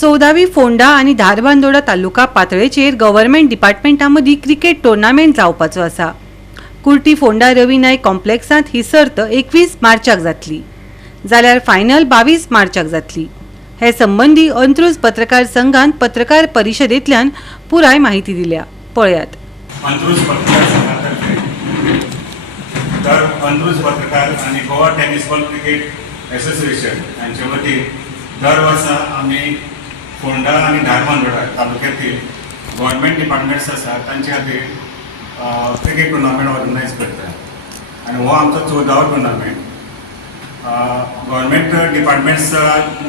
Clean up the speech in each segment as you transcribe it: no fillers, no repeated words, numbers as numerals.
14वी फोंडा आणि धारबांदोडा तालुका पातळेचेर government डिपार्टमेंटामदी cricket tournament जावपाचो आसा। कुर्टी फोंडा रवी नायक कॉम्प्लेक्सात ही सर्त 21 मार्चाक जातली, जाल्यार फायनल 22 मार्चाक जातली। हे संबंधी अंत्रुज पत्रकार संघान पत्रकार परिशदेंतल्यान पुराय माहिती दिल्या। पळयात। अंत्रुज पत्रकार संघातर्फे तर अंत्रुज पत्रकार आणि Goa tennis ball cricket association यांच्या वतीन दर वर्सा आम्ही फोंडा आणि धारबांदोडा तालुक्यातील गव्हर्नमेंट डिपार्टमेंट्स आसात तांचे खातीर क्रिकेट टुर्नामेंट ऑर्गनायज करतात आणि हो आमचो 14वो टुर्नामेंट। गव्हर्नमेंट डिपार्टमेंट्स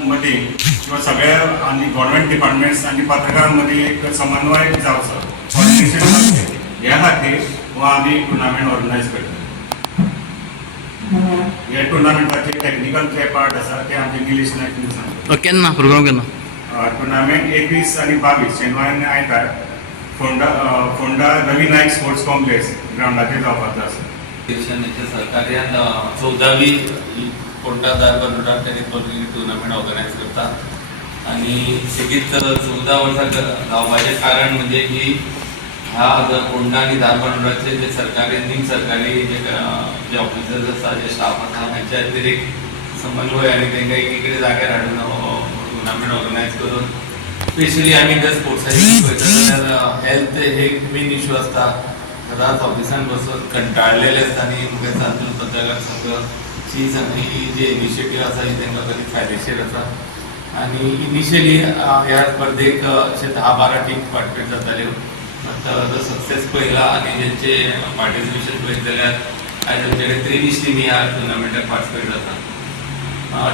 मदीं किंवा सगळ्या आणि गव्हर्नमेंट डिपार्टमेंट्स आणि पत्रकारांमध्ये एक समन्वय जावचो, कोऑर्डिनेशन जावचें ह्या खातीर हो आमी टुर्नामेंट ऑर्गनायज करतात। ह्या टुर्नामेंटाचे टेक्निकल जे पार्ट आसा ते आमचे निलेश नायक सांगता। केन्ना प्रोग्राम केन्ना? टुर्नामेंट 21 आणि 22 शेनवार आनी आयतार फोंडा रवी नायक स्पोर्ट्स कॉम्प्लेक्स ग्राउंडाचेर जावपाचो आसा। सहकार्यान 14वी Ponda Dharbandora tennis ball cricket tournament organise करता आणि सेगीत 14 वर्सां जावपाचें कारण म्हणजे की ह्या फोंडा आणि धारबांदोडाचे जे सरकारी निम सरकारी जे ऑफिसर्स आसा, जे स्टाफ आसा तांच्या खातीर एक समन्वय आणि तांकां एकीकडे जाग्यार हाडून टुर्नामेंट ऑर्गनायज करून स्पेशली आमी जर स्पोर्ट्साची पळयता जाल्यार हेल्थ हे एक मेन इश्यू आसता। सदांच ऑफिसान बसून कंटाळलेले आसता आणि मुखेल अंत्रुज पत्रकार संघची ही जी इनिशिएटीव आसा ही तांकां बरी फायदेशीर आसा। आणि इनिशियली ह्या स्पर्धेक अशे 10-12 टीम पार्टिसिपेट जाताल्यो, बट जो सक्सेस पळयला आणि जेंचे पार्टिसिपेशन पळयत जाल्यार आयज आमचे कडेन 23 टीमी ह्या टुर्नामेंटाक पार्टिसिपेट जाता।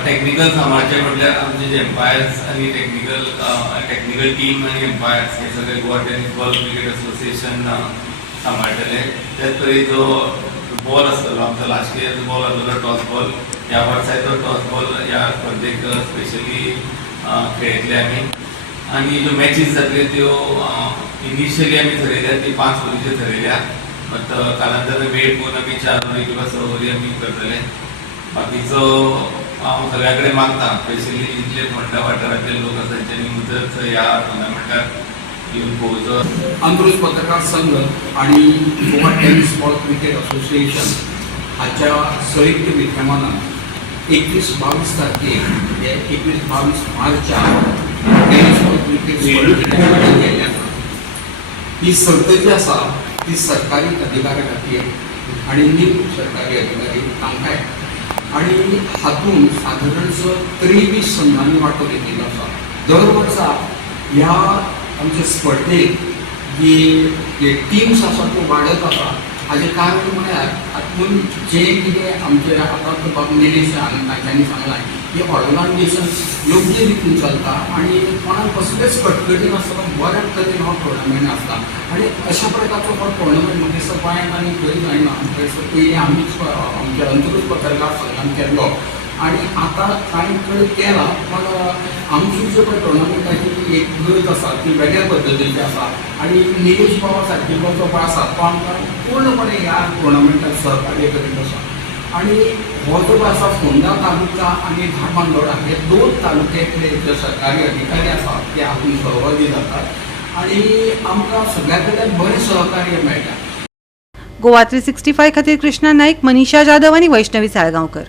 टेक्निकल सांबाळचे म्हटल्यार आमचे जे एम्पायर्स आणि टेक्निकल टीम आणि एम्पायर्स हे सगळे Goa tennis ball cricket association सांबाळटले। त्याच तरेचो बॉल आसतलो आमचो लास्ट इयर बॉल आसलो टॉस बॉल, ह्या वर्साचो टॉस बॉल ह्या स्पर्धेक स्पेशली खेळटले आमी। आणि ज्यो मॅचीस जातल्यो त्यो इनिशियली आमी थरयल्या ती 5 वरीच्यो थरयल्या, बट कालांतरान वेळ पळोवन आमी 4 वरी किंवा 6 वरी आमी करतले। बाकीचो हांव सगळ्या कडेन मागता, स्पेशली जितले फोंडा वाठारांतले लोक आसा तेंच्यांनी मुजत ह्या टुर्नामेंटाक येवन पळोवचो। अंत्रुज पत्रकार संघ आणि Goa tennis ball cricket association हाच्या संयुक्त विद्यमानान 21-22 तारखेक 21-22 मार्चाक टेनिस बॉल क्रिकेट टुर्नामेंट केल्ले आसा। ही सर्त जी आसा ती सरकारी अधिकाऱ्या खातीर आणि निम सरकारी अधिकारी तांकांय आणि हातून साधारण 23 संघांनी वांटो घेतिल्लो आसा। दर वर्सा ह्या आमच्या स्पर्धेक जे टीम्स आसा त्यो वाडत आसा। हाजें कारण म्हळ्यार हातून जे कितें आमचे आतां बाब निलेश तांच्यांनी सांगलां की ऑर्गनायजेशन योग्य रितीन चलता आणि कोणाक कसलेच कटकटी नासतना बऱ्या तरेन हो टुर्नामेंट आसता। आणि अशा प्रकारचो हो टुर्नामेंट म्हणजे दिसता गोंयांत आनी खंय जायना। पयलीं आमीच आमच्या अंत्रुज पत्रकार संघान केल्लो आणि आता कांय वेळ केला, पण आमची जो पळय टुर्नामेंटाची एक गरज आसा ती वेगळ्या पद्दतीची आसा। आणि निलेश बाबा सारकिल्लो जो पळय आसा तो आमकां पूर्णपणे ह्या टुर्नामेंटाक सहकार्य करीत आसा। आणि हो जो आसा फोंडा तालुका आणि धारबांदोडा हे 2 तालुक्यातले जे सरकारी अधिकारी आसा ते हातून सहभागी जातात आणि आमकां सगळ्या कडल्यान बरें सहकार्य मेळटा। गोवा 365 खातीर कृष्णा नायक, मनीषा जाधव आणि वैष्णवी साळगांवकर।